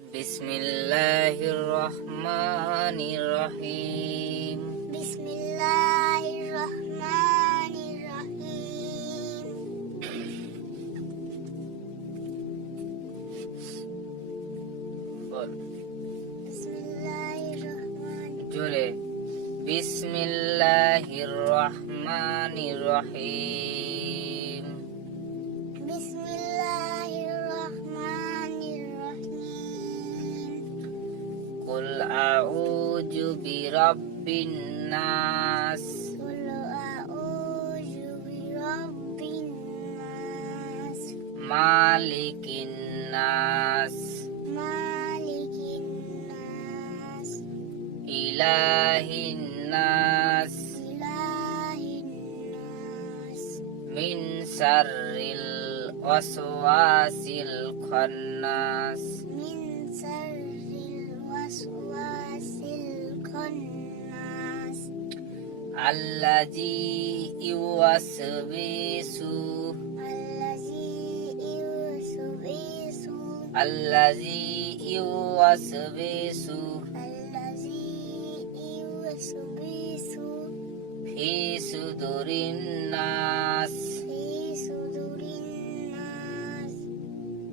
বিসমিল্লাহির রহমানির রহিম। বিসমিল্লাহির রহমানির রহিম। বল বিসমিল্লাহির রহমানির জোরে। বিসমিল্লাহির রহমানির রহিম। বিসমিল্লাহির রহমানির রহিম। কুল আউযু বিরাব্বিন নাস। কুল আউযু বিরাব্বিন নাস। মালিকিন নাস। মালিকিন নাস। ইলাহিন নাস। ইলাহিন নাস। মিন শাররিল ওয়াসওয়াসিল খান্নাস। মিন শাররিল ওয়াসওয়াসিল খান্নাস। আল্লাযী ইউওয়াসবিসু আল্লাযী ইউওয়াসবিসু আল্লাযী ইউওয়াসবিসু আল্লাযী ইউওয়াসবিসু ফি সুদুরিন নাস ফি সুদুরিন নাস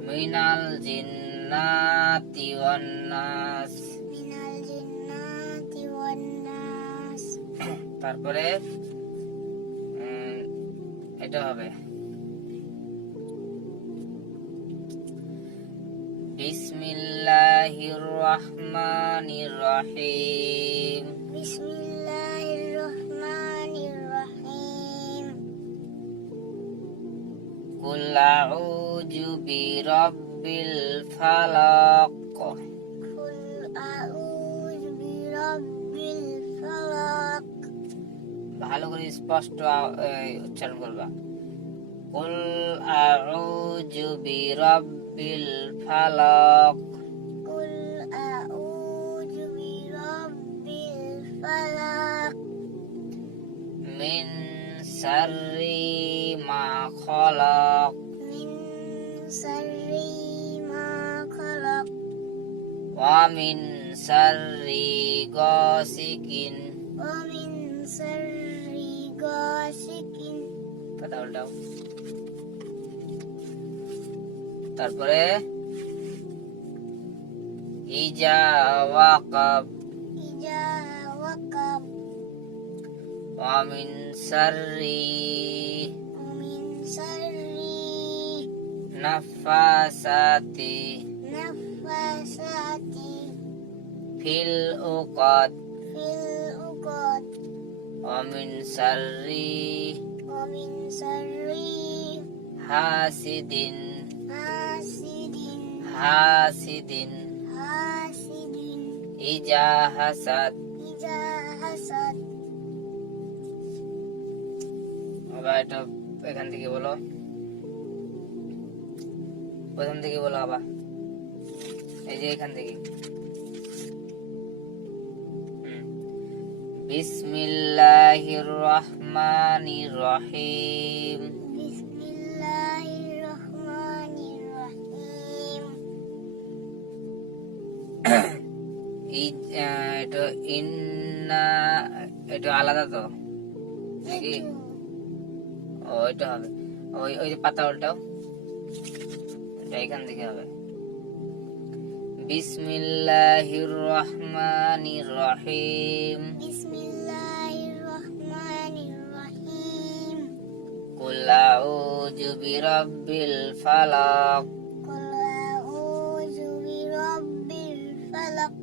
মিনাল জিন্নাতি ওয়ান নাস। মিনাল জিন্নাতি ওয়ান নাস। তারপরে এটা হবে বিসমিল্লাহির রহমানির রহিম। বিসমিল্লাহির রহমানির রহিম। কুল আউযু বিরাব্বিল ফালাক। কুল আউযু বিরাব্বিল ফালাক। ভালো করে স্পষ্ট উচ্চারণ করবা। কুল আউযু বিরাব্বিল ফালাক কুল আউযু বিরাব্বিল ফালাক। মিন শাররি মা খালাক মিন শাররি মা খালাক। ওয়া মিন শাররি গাসিকিন। ওয়া মিন শাররি গাসিকিন। কথা উল্টাও। তারপরে ইজা ওয়াকাব ইজা ওয়াকাব। ওয়া মিন শাররি ওয়া মিন শাররি নাফাসাতি নাফাসাতি ফিল উকাদ ফিল উকাদ। ওয়া মিন শাররি ওয়া মিন শাররি হাসিদিন হাসিদিন হাসিদিন হাসিদিন ইজা হাসাদ। ইজা হাসাদ। আবার এটা এখান থেকে বলো, প্রথম থেকে বলো আবার। এই যে এখান থেকে বিসমিল্লাহির রহমানির রহিম। বিসমিল্লাহির রহমানির রহিম। এটা ইন্না, এটা আলাদা তো নাকি? ও এটা হবে ওই ওই যে পাতা উল্টাও, এটা এখান থেকে হবে। বিসমিল্লাহির রহমানির রহিম। বিসমিল্লাহির রহমানির রহিম। কুল আউযু বিরাব্বিল ফালাক কুল আউযু বিরাব্বিল ফালাক।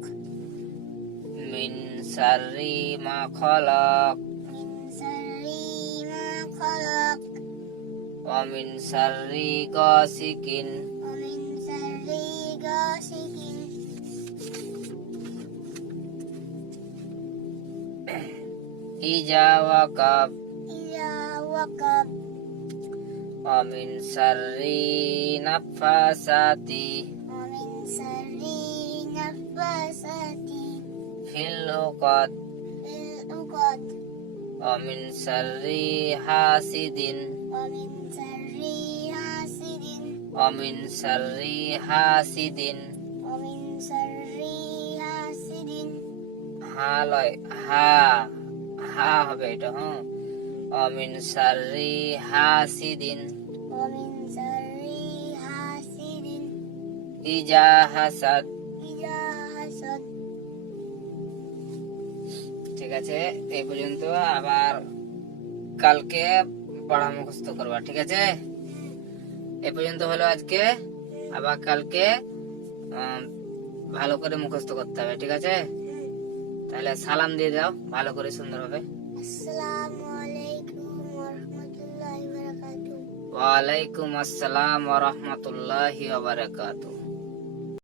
মিন শাররি মা খালাক মিন শাররি মা খালাক। ওয়া মিন শাররি গাসিকিন ওয়া মিন শাররি গাসিকিন ইজা ওয়াকাব ইজা ওয়াকাব। ওয়া মিন শাররি নাফাসাতি ওয়া মিন শাররি নাফাসাতি ফিল উকাদ ফিল উকাদ। ওয়া মিন শাররি হাসিদিন ওয়া মিন শাররি হাসিদিন ومن شر حاسد ومن হা লয়, হা হা হবে এটা। হ্যাঁ, অমিন শাররি হাসিদিন ومن شر حاسد ইজা হাসাদ। إذا حسد। ঠিক আছে, এই পর্যন্ত। আবার কালকে পড়া মুখস্থ করবা, ঠিক আছে? এই পর্যন্ত হলো আজকে। আবার কালকে ভালো করে মুখস্থ করতে হবে, ঠিক আছে? তাহলে সালাম দিয়ে দাও ভালো করে, সুন্দরভাবে। আসসালামু আলাইকুম ওয়া রাহমাতুল্লাহি ওয়া বারাকাতুহু। ওয়ালাইকুম আসসালাম ওয়া রাহমাতুল্লাহি ওয়া বারাকাতুহু।